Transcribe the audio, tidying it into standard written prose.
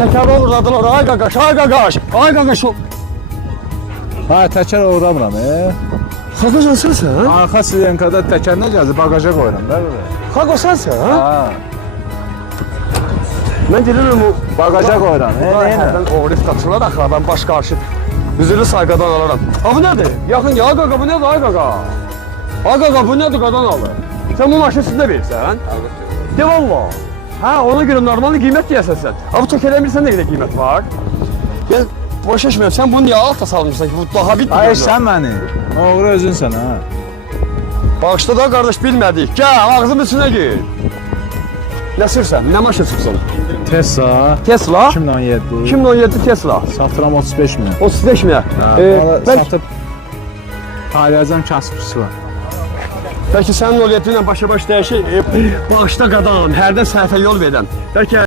Təkər uğradılar, ay qaqaş, ay qaqaş, ay qaqaş. Ha, təkər uğramıram, Xaqosan sənsən? Arxa silenkada təkər nə gəldi, bagaja qoyuram da belə. Xaqo sənsən? Ha, Mən deyirəm o bagaja qoyuram, Hərdən oğrif qaçırlar axı, ben baş qarşı üzülü sayqadan alaram. Ha bu nədir? Yaxın ya, ay qaqa bu nədir ay qaqa? Ay qaqa bu nədir qadan alır? Sən bu maşını sizdə verirsən? De valla. Ha ona görə normal qiymət deyəsən sən. Ha bu çəkələmirsən nə qədər qiymət var? Ben boş eşmirəm, sən bunu niyə alta salmışsan ki bu daha bitmir? Ay, sən məni, oğru özünsən, ha. Bağışla da qardaş bilmədik. Gəl ağzımın içinə gir. Nə sürsən? Nə maşın sürsən? Tesla, Tesla? 2017. 2017 Tesla. Satıram 35 min. 35 mi? Bana satıb paylayacağım kasıbçısı var. Bəlkə sənin oliyyəti ilə başa-baş dəyişək, bağışda qadan alım, hərdən səhvə yol verən. Bəlkə